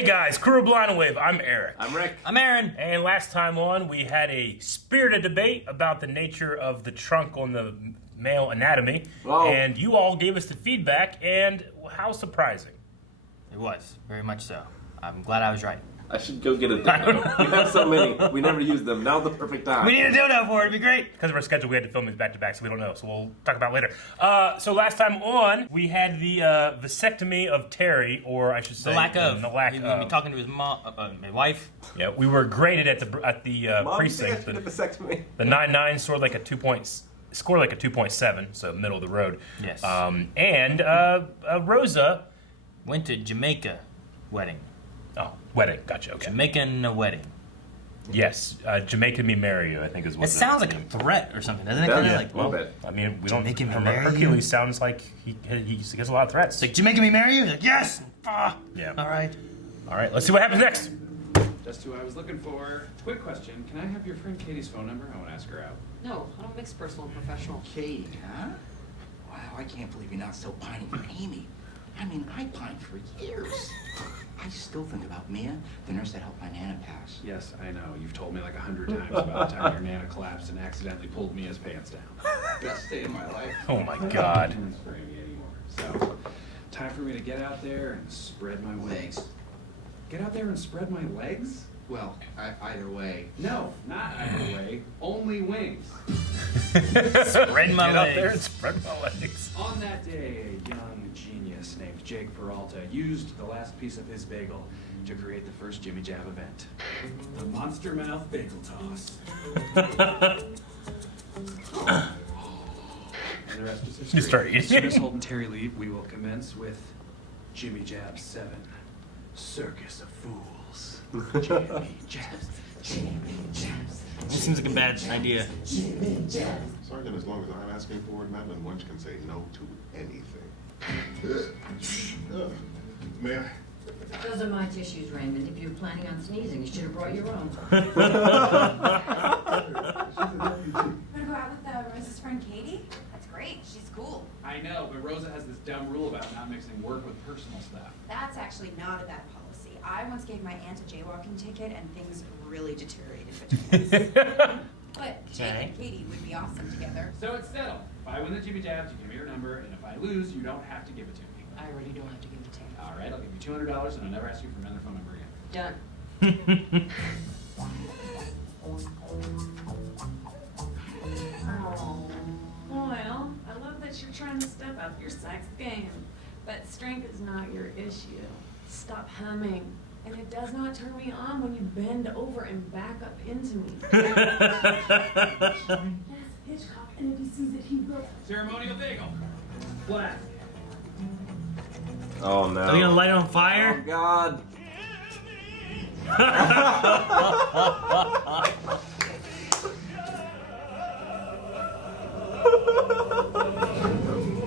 Hey guys, Crew of Blind Wave, I'm Eric. I'm Rick. I'm Aaron. And last time on, we had a spirited debate about the nature of the trunk on the male anatomy. Whoa. And you all gave us the feedback, and how surprising. It was, very much so. I'm glad I was right. I should go get a dildo. We have so many. We never use them. Now's the perfect time. We need a dildo for it, it'd be great. Because of our schedule, we had to film these back to back, so we don't know. So we'll talk about it later. So last time on, we had the vasectomy of Terry, or I should say, The lack of. the lack He'd of. be talking to his mom, my wife. Yeah, we were graded at the Mom, precinct. you vasectomy. The 9-9 scored like a 2.7, so middle of the road. Yes. And Rosa Went to Jamaica wedding. Oh, wedding. Gotcha. Okay. Jamaican wedding. Yes, Jamaica me marry you, I think is what. It sounds like a threat or something, doesn't it? Does, Kind of yeah. like, A little bit. I mean, we Jamaica me don't. marry you? Hercules sounds like he gets a lot of threats. it's like, Jamaican me marry you? He's like, yes! Ah. Yeah. All right. All right, let's see what happens next. Just who I was looking for. Quick question, can I have your friend Katie's phone number? I want to ask her out. No, I don't mix personal and professional. Katie, huh? Wow, I can't believe you're not still pining for Amy. I mean, I pined for years. I still think about Mia, the nurse that helped my Nana pass. Yes, I know. You've told me like 100 times about the time your Nana collapsed and accidentally pulled Mia's pants down. Best day of my life. Oh my God. It's for Amy anymore. So, time for me to get out there and spread my wings. Legs. Get out there and spread my legs? Well, either way. No, not either way. Only wings. Spread my Get out legs. there and spread my legs. On that day, a young genius named Jake Peralta used the last piece of his bagel to create the first Jimmy Jab event. The Monster Mouth Bagel Toss. And the rest is history. You start eating. As soon as Holt and Terry leave, we will commence with Jimmy Jab 7. Circus of Fools. Jimmy Jabs. Jimmy Jabs. This seems like a bad idea. Sergeant, as long as I'm asking for it, Madeline Wunsch can say no to anything. May I? Those are my tissues, Raymond. If you're planning on sneezing, you should have brought your own. Wanna go out with Rosa's friend Katie? That's great. She's cool. I know, but Rosa has this dumb rule about not mixing work with personal stuff. That's actually not a bad policy. I once gave my aunt a jaywalking ticket and things really deteriorated between us. But Jake and Katie would be awesome together. So it's settled. If I win the Jimmy Jabs, you give me your number, and if I lose, you don't have to give it to me. I already don't have to give it to you. All right, I'll give you $200, and I'll never ask you for another phone number again. Done. Well, I love that you're trying to step up your sex game, but strength is not your issue. Stop humming. And it does not turn me on when you bend over and back up into me. Yes, Hitchcock, and if he sees it, he will. Ceremonial bagel. Flat. Oh no. Are they gonna light it on Oh fire? God.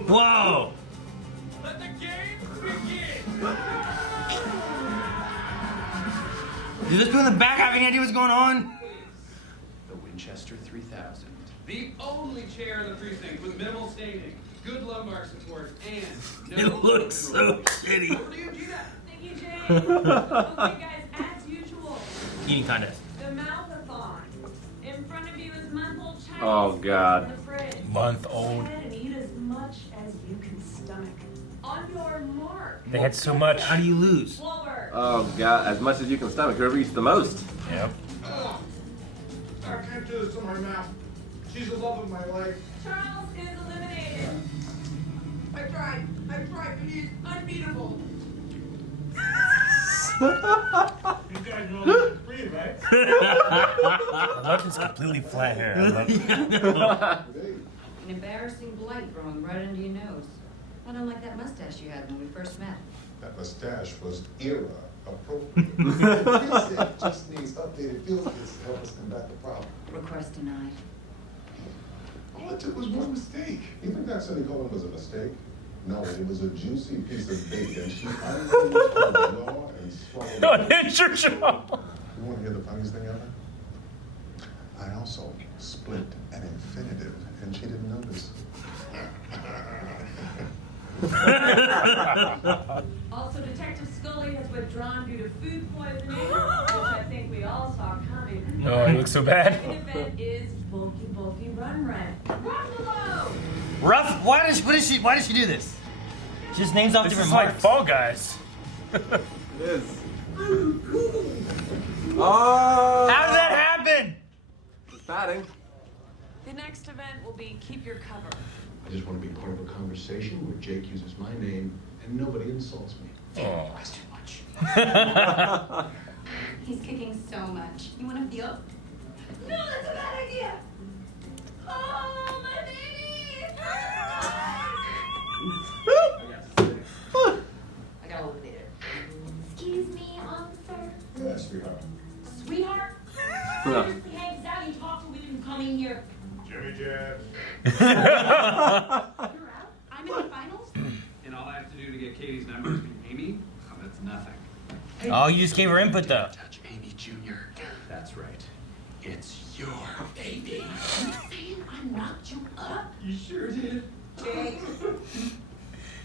Whoa! Let the game begin. Is this people in the back have any idea what's going on? The Winchester 3000. The only chair in the precinct with minimal staining, good lumbar support, and no It looks so shitty. Over to you, Gina. Thank you, Jay. Okay, guys, as usual, Eating contest. the mouthathon. In front of you is month-old Chinese Oh, food God. in the fridge. Month Go old. ahead and eat as much as you can stomach. On your mark. They had so much. How do you lose? Forward. Oh God, as much as you can stomach, whoever eats the most. Yep. I can't do this in my mouth. She's the love of my life. Charles is eliminated. I tried, but he's unbeatable. You guys know this is free, right? I love his completely flat hair. I love it. An embarrassing blight growing right under your nose. Not unlike that mustache you had when we first met. That mustache was era appropriate. It just needs updated field kits to help us combat the problem. Request denied. All it took was one mistake. You think that semicolon was a mistake? No, it was a juicy piece of bacon. She unhinged her jaw and swallowed No, it. hit your jaw. You want to hear the funniest thing ever? I also split an infinitive, and she didn't notice. Also, Detective Scully has withdrawn due to food poisoning, which I think we all saw coming. Oh, he looks so bad. The event is bulky run red. Ruffalo! Rough? Why does she do this? She just names off This different is like marks. Fall Guys. It is. Oh! How did that happen? It's batting. The next event will be Keep Your Cover. I just want to be part of a conversation where Jake uses my name and nobody insults me. Oh. That's too much. He's kicking so much. You want to feel? No, that's a bad idea! Oh, my baby! I got eliminated. Excuse me, officer. Yeah, sweetheart. Sweetheart? Yeah. Seriously, hands down, you talk to women who come in here. Jimmy Jabs. You're out? I'm in the finals? And all I have to do to get Katie's number is be Amy? Oh, that's nothing. Oh, you just gave her input though. Touch Amy Jr. That's right. It's your baby. Saying I knocked you up? You sure did. Jake. Can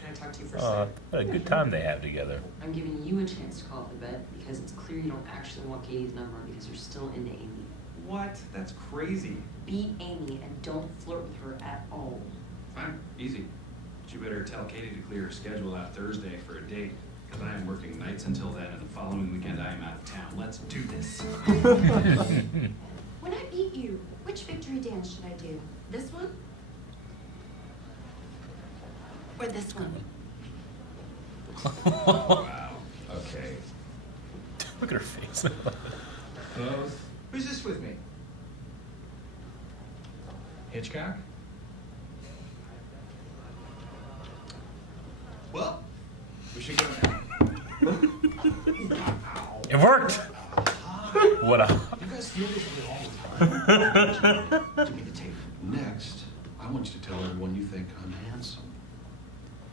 I talk to you for a Oh, second? what a good time they have together. I'm giving you a chance to call it the bet because it's clear you don't actually want Katie's number because you're still into Amy. What? That's crazy. Be Amy and don't flirt with her at all. Fine, easy. But you better tell Katie to clear her schedule out Thursday for a date, because I am working nights until then, and the following weekend I am out of town. Let's do this. When I beat you, which victory dance should I do? This one? Or this one? Wow. Okay. Look at her face. Both. Who's this with me? Hitchcock? Well, we should go now. It worked. What a. You guys feel this way all the time. Give me the tape. Next, I want you to tell everyone you think I'm handsome.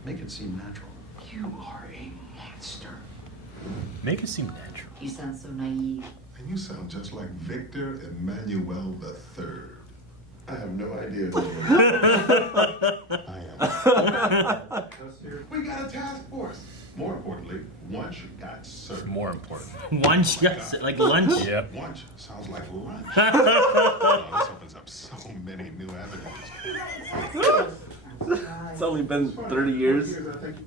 Make it seem natural. You are a monster. Make it seem natural. You sound so naive. And you sound just like Victor Emmanuel III. I have no idea who you are. I am. We got a task force. More importantly, lunch got served. More important. One shot, like lunch. Yep. Lunch sounds like lunch. Oh, this opens up so many new avenues. It's only been 30 years.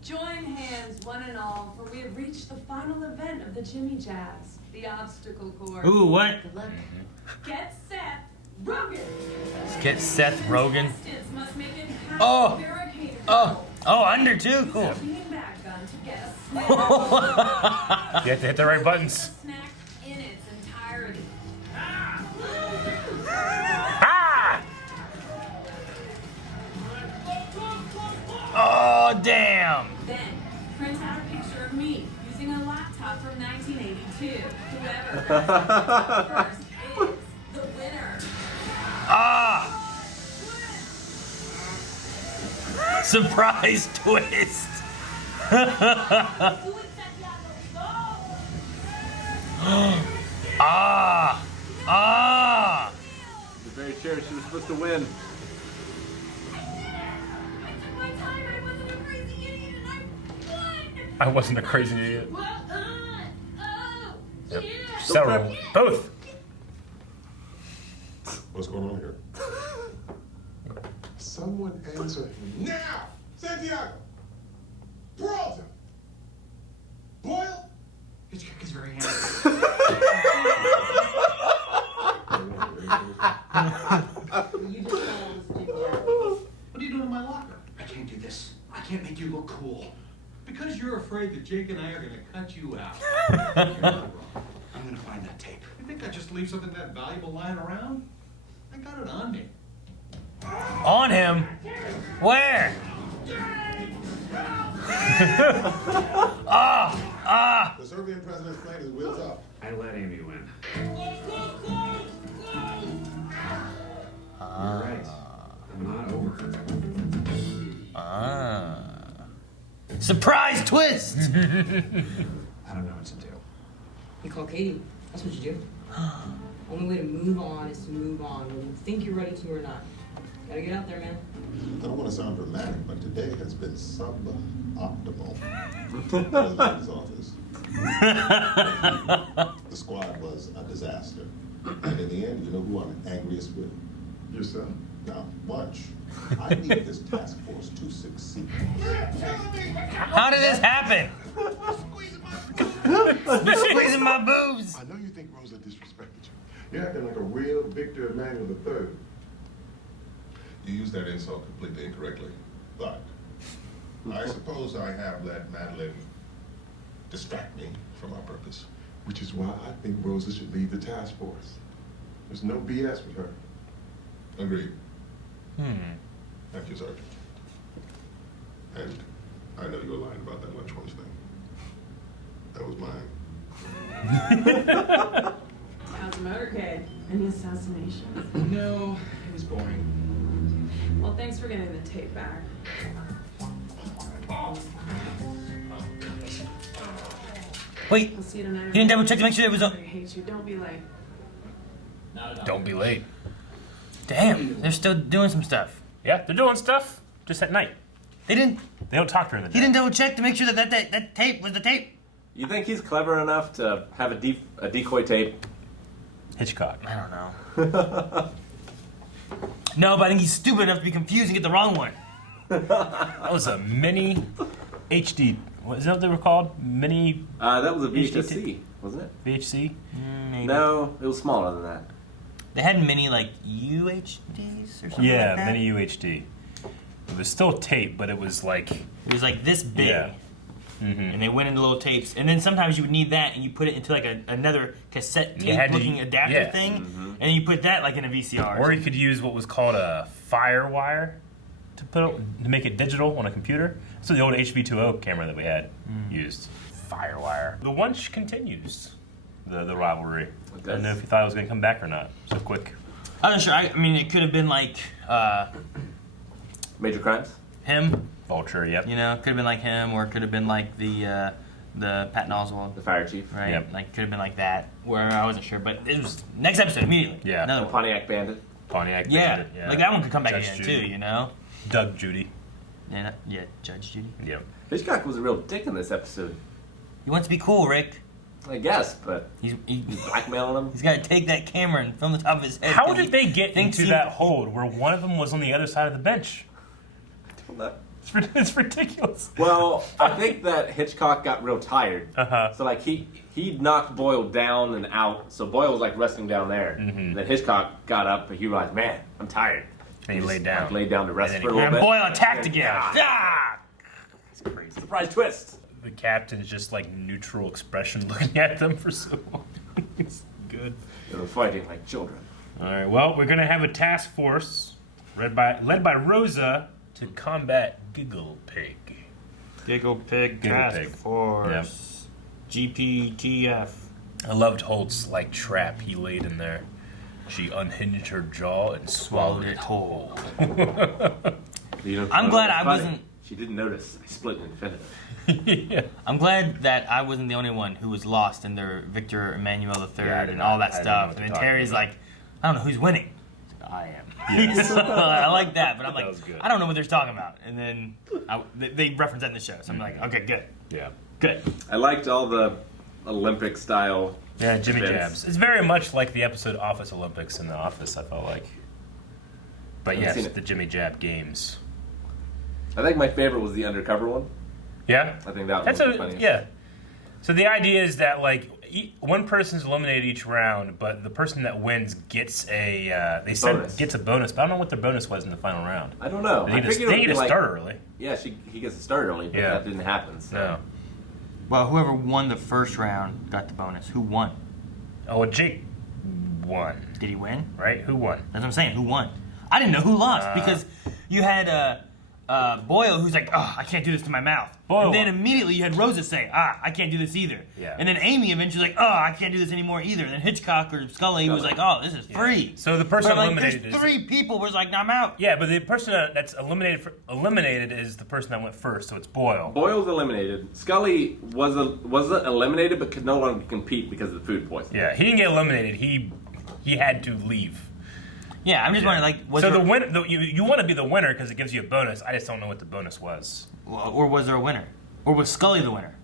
Join hands, one and all, for we have reached the final event of the Jimmy Jazz, the obstacle course. Ooh, what? Good luck. Get set, Rogan! Let's get Seth Rogen. Contestants must make it past Oh. the barricade. Oh, under too. Cool. Use a beanbag gun to get a snack. You have to hit the right buttons. Snack in its entirety. Ah! Oh, damn. Then, print out a picture of me using a laptop from 1982. Whoever does it first is the winner. Ah! Surprise twist. Ah! Ah! The very chair she was supposed to win. I wasn't a crazy idiot. Well done! Oh, Yep. yeah! Several. Both. What's going on here? Someone answer him now! Santiago! Peralta! Boyle! Hitchcock is very handsome. You just told us to do that. What are you doing in my locker? I can't do this. I can't make you look cool. Because you're afraid that Jake and I are going to cut you out. You're not wrong. I'm gonna find that tape. You think I just leave something that valuable lying around? I got it on me. On him? Where? Ah! The Serbian president's plane is wheels up. I let Amy win. You're right. I'm not over her. Ah. Surprise twist! I don't know what to do. You call Katie. That's what you do. Only way to move on is to move on, whether you think you're ready to or not. Gotta get out there, man. I don't want to sound dramatic, but today has been sub-optimal. President's office. The squad was a disaster. And in the end, you know who I'm angriest with? Yourself. Now, watch. I need this task force to succeed. How did this happen? You're squeezing my boobs. I know you think Rosa disrespected you. You're acting like a real Victor Emmanuel III. You used that insult completely incorrectly. But I suppose I have let Madeline distract me from our purpose. Which is why I think Rosa should lead the task force. There's no BS with her. Agreed. Thank you, Sergeant. And I know you were lying about that lunch once thing. That was mine. How's the motorcade? Any assassinations? No, it was boring. Well, thanks for getting the tape back. Wait, I'll see you tonight. you didn't double check to make sure it was I a... hate you. Don't be late. Don't be late. Damn, they're still doing some stuff. Yeah, they're doing stuff just at night. They didn't... They don't talk during the day. He didn't double check to make sure that tape was the tape. You think he's clever enough to have a decoy tape? Hitchcock. I don't know. No, but I think he's stupid enough to be confused and get the wrong one. That was a mini HD. What is that what they were called? Mini That was a HD VHC, wasn't it? VHC? Maybe. No, it was smaller than that. They had mini, like, UHDs or something Yeah, like that? mini UHD. It was still tape, but it was like... It was like this big. Yeah. Mm-hmm. And they went into little tapes. And then sometimes you would need that and you put it into like another cassette You had tape to- looking adapter yeah. thing. Mm-hmm. And you put that like in a VCR. Or you could use what was called a FireWire to make it digital on a computer. So the old HV2O camera that we had used. FireWire. The Wunsch continues. The rivalry. I don't know if you thought it was going to come back or not. So quick. I'm not sure. I mean, it could have been like Major Crimes? him. Vulture, yep. You know, could have been like him, or it could have been like the Patton Oswalt, The fire chief? right? Yep. Like could have been like that. Where I wasn't sure, but it was next episode immediately. Yeah. Another The one. Pontiac Bandit? Pontiac Yeah. Bandit, yeah. Like that one could come back Judge again Judy. too. You know. Doug Judy. Yeah. Yeah. Judge Judy. Yep. Hitchcock was a real dick in this episode. He wants to be cool, Rick. I guess, but He's blackmailing him. He's got to take that camera and film the top of his head. How 'cause did he they get thinks into he- that hold where one of them was on the other side of the bench? It's ridiculous. Well, I think that Hitchcock got real tired. Uh-huh. So like he knocked Boyle down and out. So Boyle was like resting down there. Mm-hmm. And then Hitchcock got up and he was like, man, I'm tired. And he laid down. Like, laid down to rest And for a then little And bit. Boyle attacked And- again. Ah! It's crazy. Surprise twist. The captain's just like neutral expression looking at them for so long. It's good. They were fighting like children. All right. Well, we're gonna have a task force led by Rosa to combat Giggle Pig. Giggle Pig Giggle Task Pig. Force. GPTF. I loved Holt's like trap he laid in there. She unhinged her jaw and swallowed it whole. You know, I'm glad I funny. wasn't- She didn't notice. I split an infinitive. Yeah. I'm glad that I wasn't the only one who was lost in their Victor Emmanuel III Yeah, I did and not- all that I didn't know stuff. what And to then talk Terry's about. like, I don't know who's winning. I am. Yes. I like that, but I'm That like, was good. I don't know what they're talking about. And then they reference that in the show, so I'm like, okay, good, Yeah. good. I liked all the Olympic style. Yeah, Jimmy events. Jabs. It's very much like the episode Office Olympics in The Office, I felt like. But Haven't yes, seen it. the Jimmy Jab games. I think my favorite was the Undercover one. Yeah? I think that That's one was a the funniest. yeah. So the idea is that like one person's eliminated each round, but the person that wins gets a they said Bonus. gets a bonus, but I don't know what their bonus was in the final round. I don't know. They I need to, figured it they would need be to like- start early. Yeah, he gets to start early, but Yeah. that didn't happen. So. No. Well, whoever won the first round got the bonus. Who won? Oh, well, Jake won, Did he win? right? Who won? That's what I'm saying. Who won? I didn't know who lost because you had Boyle who's like, oh, I can't do this to my mouth. Boyle And then won. immediately you had Rosa say, I can't do this either. Yeah. And then Amy eventually like, oh, I can't do this anymore either. And then Hitchcock or Scully was like, oh, this is free. So the person But like, eliminated there's is 3 people was like, I'm out. yeah, but the person that's eliminated is the person that went first, so it's Boyle. Boyle's eliminated. Scully wasn't eliminated, but could no longer compete because of the food poisoning. Yeah, he didn't get eliminated. He had to leave. Yeah, I'm just wondering, like, was So there, the win, you want to be the winner because it gives you a bonus. I just don't know what the bonus was. or was there a winner? Or was Scully the winner?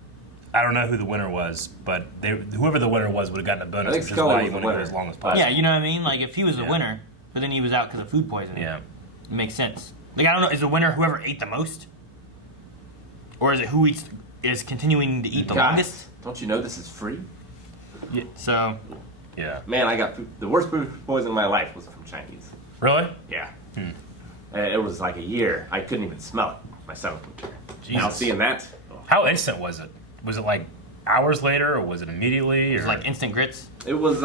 I don't know who the winner was, but whoever the winner was would have gotten a bonus, I think which is Scully why was you the want to go winner. as long as possible. Yeah, you know what I mean? Like, if he was the Yeah. winner, but then he was out because of food poisoning. Yeah. It makes sense. Like, I don't know, is the winner whoever ate the most? Or is it who is continuing to eat the Guys, longest? don't you know this is free? Yeah. So, Yeah. Man, I got the worst food poisoning in my life was from Chinese. Really? Yeah. It was like a year. I couldn't even smell it. My stomach would turn. Now Jesus. seeing that, How instant was it? Was it like hours later, or was it immediately? it's Or? like instant grits. it was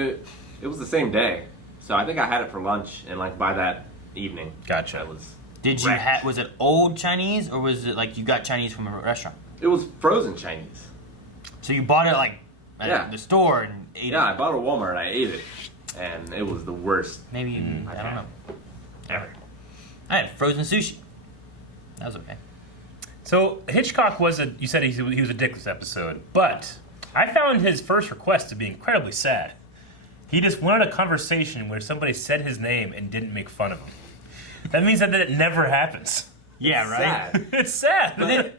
it was the same day. So I think I had it for lunch, and like by that evening, Gotcha. it was. Did you wrecked. have, was it old Chinese, or was it like you got Chinese from a restaurant? It was frozen Chinese. So you bought it like at Yeah. the store and ate Yeah, I it? bought it at Walmart. I ate it, and it was the worst. Maybe you, I don't had know. ever. I had frozen sushi. That was okay. So Hitchcock you said he was a dick this episode, but I found his first request to be incredibly sad. He just wanted a conversation where somebody said his name and didn't make fun of him. That means that it never happens. Yeah, It's right? sad. It's sad. But then, I think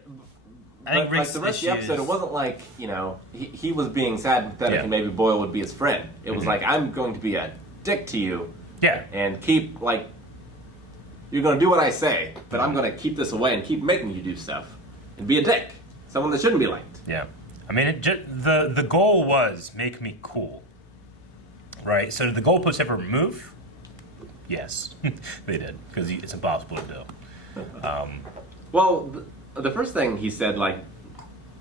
But like Rick's the rest of the issue episode, is- it wasn't like, you know, he was being sad and pathetic Yeah. and maybe Boyle would be his friend. It was like, I'm going to be a dick to you Yeah. and keep, like, you're going to do what I say, but I'm going to keep this away and keep making you do stuff and be a dick. Someone that shouldn't be liked. Yeah. I mean, the goal was make me cool. Right? So did the goalposts ever move? Yes. They did, because it's impossible to do. Well, the first thing he said, like,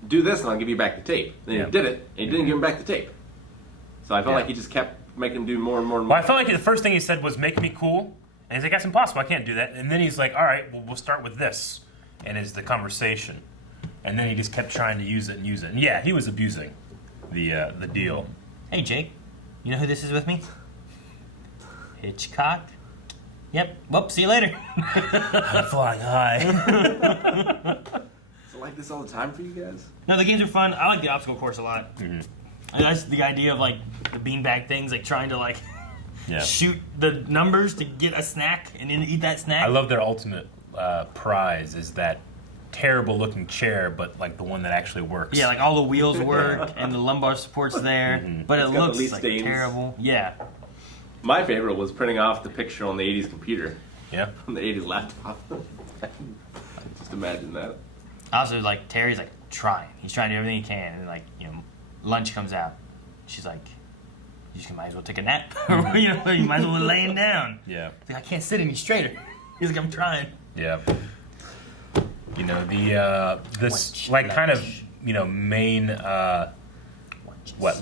do this and I'll give you back the tape. Then Yeah. he did it, and he didn't give him back the tape. So I felt Yeah. like he just kept making him do more and more and more. Well, I felt like the first thing he said was make me cool. And he's like, that's impossible. I can't do that. And then he's like, all right, well, we'll start with this. And it's the conversation. And then he just kept trying to use it and use it. And yeah, he was abusing the deal. Hey, Jake, you know who this is with me? Hitchcock. Yep. Well, see you later. I'm flying high. Is it like this all the time for you guys? No, the games are fun. I like the obstacle course a lot. Mm-hmm. And that's the idea of like the beanbag things, like trying to like Yeah. shoot the numbers to get a snack and then eat that snack. I love their ultimate prize is that terrible looking chair, but like the one that actually works. Yeah, like all the wheels work and the lumbar support's there, but It's it got the looks least like stains. terrible. Yeah. My favorite was printing off the picture on the 80s computer, Yeah. on the 80s laptop. Just imagine that. Also, like Terry's like trying. He's trying to do everything he can, and like lunch comes out. She's like, "You just might as well take a nap, or you might as well be laying down." Yeah. He's like, "I can't sit any straighter." He's like, "I'm trying." Yeah. You know, this Lunch, like kind of, lunch. Main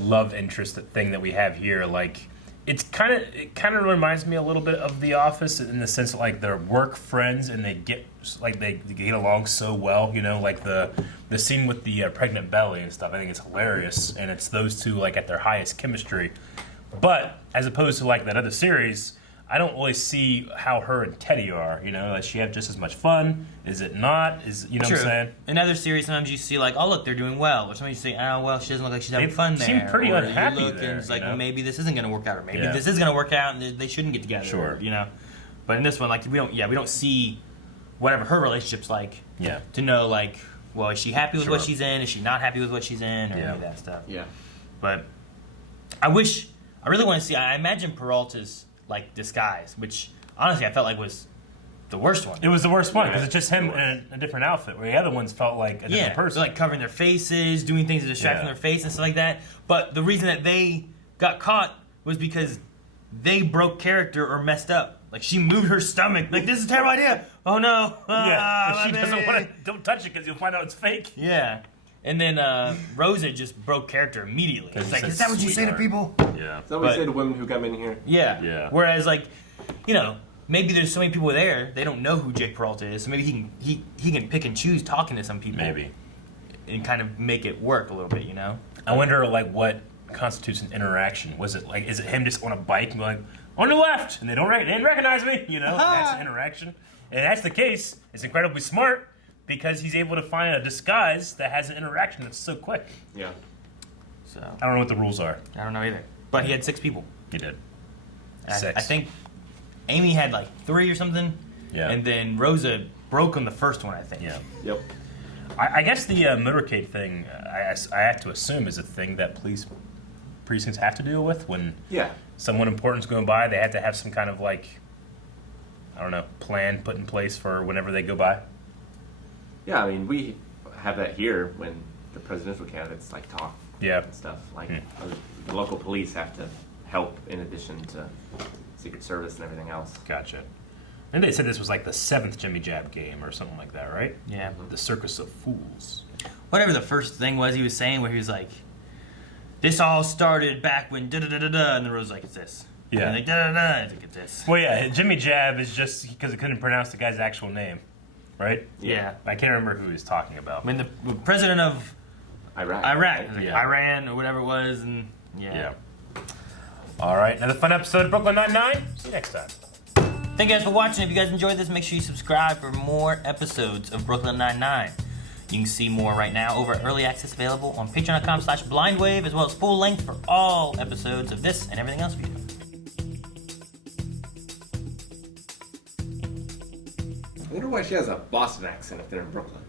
love interest thing that we have here, like it kind of reminds me a little bit of The Office in the sense that like they're work friends and they get along so well, like the scene with the pregnant belly and stuff. I think it's hilarious, and it's those two like at their highest chemistry. But as opposed to like that other series, I don't really see how her and Teddy are. Like she have just as much fun. Is it not? What I'm saying? In other series, sometimes you see like, "Oh, look, they're doing well," or sometimes you say, "Oh, well, she doesn't look like she's having They fun there." seem pretty or unhappy you look there, and it's like, you know? "Well, maybe this isn't going to work out, or maybe Yeah. this is going to work out, and they shouldn't get together." Sure. But in this one, like we don't see whatever her relationship's like. Yeah. To know like, well, is she happy with what Sure. she's in? Is she not happy with what she's in? Or Yeah. any of that stuff. Yeah. But I really want to see. I imagine Peralta's like disguise, which honestly I felt like was the worst one. It was the worst one because Yeah. it's just him in a different outfit, where the other ones felt like a different person. They're like covering their faces, doing things to distract Yeah. from their face and stuff like that. But the reason that they got caught was because they broke character or messed up. Like she moved her stomach. Like this is a terrible idea. Oh no. Yeah, Ah, she my doesn't baby. want to. Don't touch it because you'll find out it's fake. Yeah. And then Rosa just broke character immediately. It's you like, said is that what you say to sweetheart. people? Yeah. Is that what But- you say to women who come in here? Yeah. Yeah. Whereas like, maybe there's so many people there, they don't know who Jake Peralta is. So maybe he can pick and choose talking to some people. Maybe. And kind of make it work a little bit, I wonder like what constitutes an interaction. Was it like is it him just on a bike and be like on your left and they didn't recognize me? That's an interaction. And if that's the case, it's incredibly smart because he's able to find a disguise that has an interaction that's so quick. Yeah. So I don't know what the rules are. I don't know either. But he had 6 people. He did. I 6. think Amy had like 3 or something. Yeah. And then Rosa broke him the first one, I think. Yeah. Yep. I guess the motorcade thing, I have to assume is a thing that police precincts have to deal with when someone important's going by. They have to have some kind of like, I don't know, plan put in place for whenever they go by. Yeah, I mean, we have that here when the presidential candidates like talk and stuff. Like the local police have to help in addition to Secret Service and everything else. Gotcha. And they said this was like the 7th Jimmy Jab game or something like that, right? Yeah. The Circus of Fools. Whatever the first thing was he was saying, where he was like, this all started back when da-da-da-da-da, and the Rose like, it's this. Yeah. And like, da-da-da, it's like, it's this. Well, yeah, Jimmy Jab is just because it couldn't pronounce the guy's actual name, right? Yeah. I can't remember who he was talking about. I mean, the president of Iraq. Like Iran or whatever it was, and yeah. All right, another fun episode of Brooklyn Nine-Nine. See you next time. Thank you guys for watching. If you guys enjoyed this, make sure you subscribe for more episodes of Brooklyn Nine-Nine. You can see more right now over at Early Access, available on patreon.com/blindwave, as well as full length for all episodes of this and everything else we do. I wonder why she has a Boston accent if they're in Brooklyn.